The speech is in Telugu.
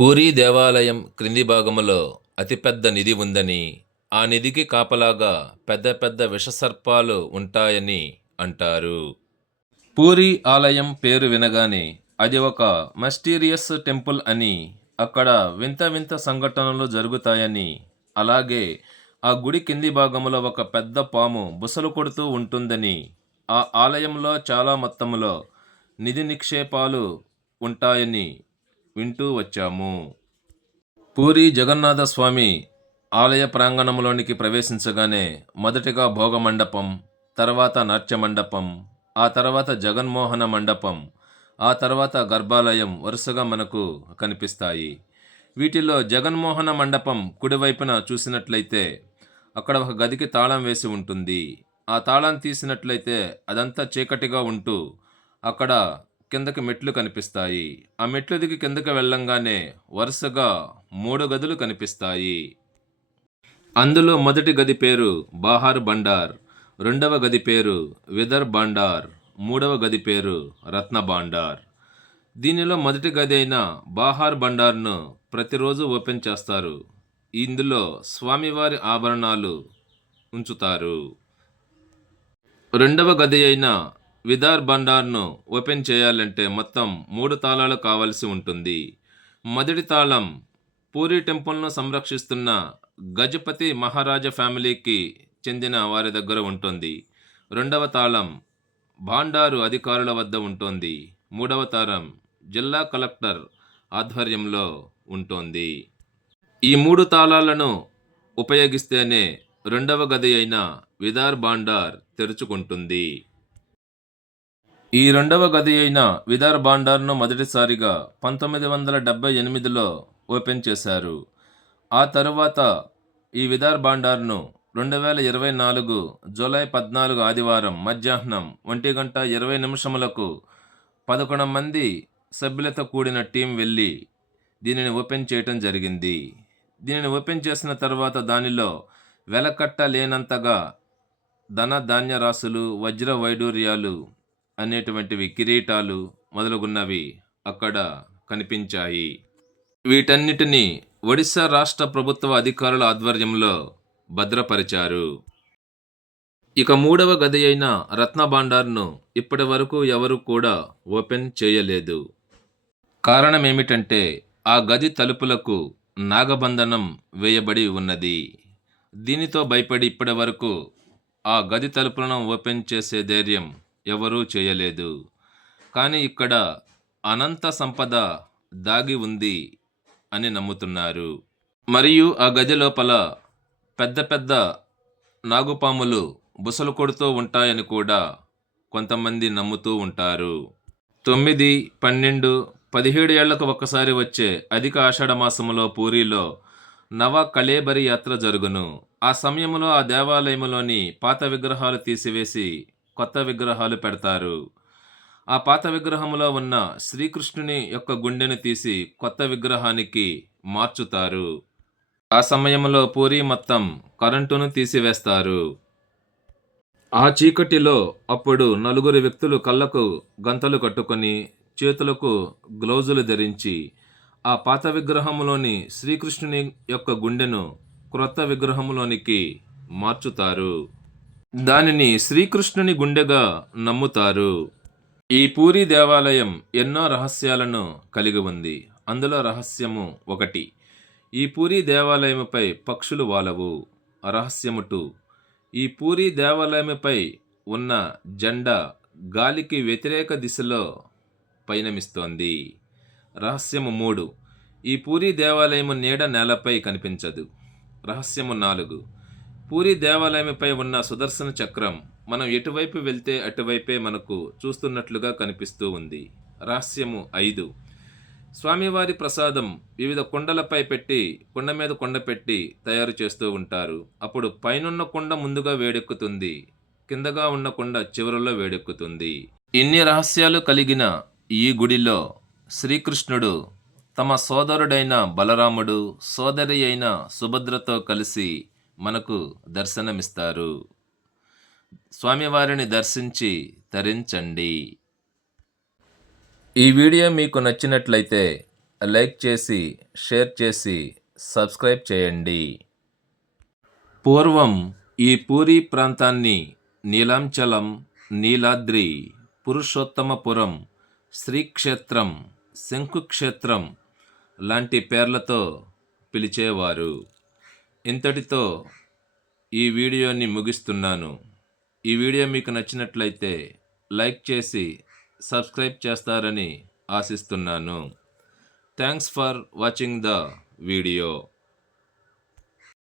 పూరీ దేవాలయం క్రింది భాగములో అతిపెద్ద నిధి ఉందని ఆ నిధికి కాపలాగా పెద్ద పెద్ద విషసర్పాలు ఉంటాయని అంటారు. పూరీ ఆలయం పేరు వినగానే అది ఒక మస్టీరియస్ టెంపుల్ అని అక్కడ వింత వింత సంఘటనలు జరుగుతాయని అలాగే ఆ గుడి కింది భాగంలో ఒక పెద్ద పాము బుసలు కొడుతూ ఉంటుందని ఆ ఆలయంలో చాలా మొత్తంలో నిధి నిక్షేపాలు ఉంటాయని వింటూ వచ్చాము. పూరి జగన్నాథ స్వామి ఆలయ ప్రాంగణంలోనికి ప్రవేశించగానే మొదటిగా భోగ మండపం తర్వాత నాట్య మండపం ఆ తర్వాత జగన్మోహన మండపం ఆ తర్వాత గర్భాలయం వరుసగా మనకు కనిపిస్తాయి. వీటిలో జగన్మోహన మండపం కుడివైపున చూసినట్లయితే అక్కడ ఒక గదికి తాళం వేసి ఉంటుంది. ఆ తాళం తీసినట్లయితే అదంతా చీకటిగా ఉంటూ అక్కడ కిందకి మెట్లు కనిపిస్తాయి. ఆ మెట్లు దిగి కిందకి వెళ్ళంగానే వరుసగా మూడు గదులు కనిపిస్తాయి. అందులో మొదటి గది పేరు బాహార్ బండార్ రెండవ గది పేరు విదర్ బాండార్ మూడవ గది పేరు రత్న బాండార్. దీనిలో మొదటి గది అయిన బాహార్ బండార్ను ప్రతిరోజు ఓపెన్ చేస్తారు. ఇందులో స్వామివారి ఆభరణాలు ఉంచుతారు. రెండవ గది అయిన విదార్ బండార్ను ఓపెన్ చేయాలంటే మొత్తం మూడు తాళాలు కావలసి ఉంటుంది. మొదటి తాళం పూరి టెంపుల్ను సంరక్షిస్తున్న గజపతి మహారాజా ఫ్యామిలీకి చెందిన వారి దగ్గర ఉంటుంది. రెండవ తాళం భాండారు అధికారుల వద్ద ఉంటుంది. మూడవ తాళం జిల్లా కలెక్టర్ ఆధ్వర్యంలో ఉంటుంది. ఈ మూడు తాళాలను ఉపయోగిస్తేనే రెండవ గది అయిన విదార్ బాండార్ తెరుచుకుంటుంది. ఈ రెండవ గది అయిన విదార్ బాండార్ను మొదటిసారిగా పంతొమ్మిది వందల డెబ్బై ఎనిమిదిలో ఓపెన్ చేశారు. ఆ తరువాత ఈ విదార్ బాండార్ను రెండు వేల ఇరవై నాలుగు జూలై పద్నాలుగు ఆదివారం మధ్యాహ్నం ఒంటి గంట ఇరవై నిమిషములకు పదకొండు మంది సభ్యులతో కూడిన టీం వెళ్ళి దీనిని ఓపెన్ చేయటం జరిగింది. దీనిని ఓపెన్ చేసిన తర్వాత దానిలో వెలకట్ట లేనంతగా ధన ధాన్య రాసులు వజ్ర వైడూర్యాలు అనేటువంటివి కిరీటాలు మొదలగున్నవి అక్కడ కనిపించాయి. వీటన్నిటినీ ఒడిశా రాష్ట్ర ప్రభుత్వ అధికారుల ఆధ్వర్యంలో భద్రపరిచారు. ఇక మూడవ గది అయిన రత్నభాండార్ను ఇప్పటి వరకు ఎవరు కూడా ఓపెన్ చేయలేదు. కారణం ఏమిటంటే ఆ గది తలుపులకు నాగబంధనం వేయబడి ఉన్నది. దీనితో భయపడి ఇప్పటి వరకు ఆ గది తలుపులను ఓపెన్ చేసే ధైర్యం ఎవరూ చేయలేదు. కానీ ఇక్కడ అనంత సంపద దాగి ఉంది అని నమ్ముతున్నారు. మరియు ఆ గది లోపల పెద్ద పెద్ద నాగుపాములు బుసలు కొడుతూ ఉంటాయని కూడా కొంతమంది నమ్ముతూ ఉంటారు. తొమ్మిది పన్నెండు పదిహేడు ఏళ్ళకు ఒక్కసారి వచ్చే అధిక ఆషాఢ మాసములో పూరిలో నవ కళేబరి యాత్ర జరుగును. ఆ సమయంలో ఆ దేవాలయంలోని పాత విగ్రహాలు తీసివేసి కొత్త విగ్రహాలు పెడతారు. ఆ పాత విగ్రహంలో ఉన్న శ్రీకృష్ణుని యొక్క గుండెను తీసి కొత్త విగ్రహానికి మార్చుతారు. ఆ సమయంలో పూరి మొత్తం కరెంటును తీసివేస్తారు. ఆ చీకటిలో అప్పుడు నలుగురు వ్యక్తులు కళ్ళకు గంతలు కట్టుకొని చేతులకు గ్లౌజులు ధరించి ఆ పాత విగ్రహంలోని శ్రీకృష్ణుని యొక్క గుండెను క్రొత్త విగ్రహంలోనికి మార్చుతారు. దానిని శ్రీకృష్ణుని గుండెగా నమ్ముతారు. ఈ పూరి దేవాలయం ఎన్నో రహస్యాలను కలిగి ఉంది. అందులో రహస్యము ఒకటి. ఈ పూరి దేవాలయముపై పక్షులు వాలవు. రహస్యము టూ ఈ పూరి దేవాలయముపై ఉన్న జెండా గాలికి వ్యతిరేక దిశలో పయనమిస్తోంది. రహస్యము మూడు. ఈ పూరి దేవాలయము నీడ నేలపై కనిపించదు. రహస్యము నాలుగు. పూరి దేవాలయంపై ఉన్న సుదర్శన చక్రం మనం ఎటువైపు వెళ్తే అటువైపే మనకు చూస్తున్నట్లుగా కనిపిస్తూ ఉంది. రహస్యము ఐదు. స్వామివారి ప్రసాదం వివిధ కుండలపై పెట్టి కుండ మీద కుండ పెట్టి తయారు చేస్తూ ఉంటారు. అప్పుడు పైనున్న కుండ ముందుగా వేడెక్కుతుంది. కిందగా ఉన్న కుండ చివరలో వేడెక్కుతుంది. ఇన్ని రహస్యాలు కలిగిన ఈ గుడిలో శ్రీకృష్ణుడు తమ సోదరుడైన బలరాముడు సోదరి అయిన సుభద్రతో కలిసి మనకు దర్శనమిస్తారు. స్వామివారిని దర్శించి తరించండి. ఈ వీడియో మీకు నచ్చినట్లయితే లైక్ చేసి షేర్ చేసి సబ్స్క్రైబ్ చేయండి. పూర్వం ఈ పూరీ ప్రాంతాన్ని నీలాంచలం నీలాద్రి పురుషోత్తమపురం శ్రీక్షేత్రం శంకుక్షేత్రం లాంటి పేర్లతో పిలిచేవారు. ఇంతటితో ఈ వీడియోని ముగిస్తున్నాను. ఈ వీడియో మీకు నచ్చినట్లయితే లైక్ చేసి సబ్స్క్రైబ్ చేస్తారని ఆశిస్తున్నాను. Thanks for watching the video.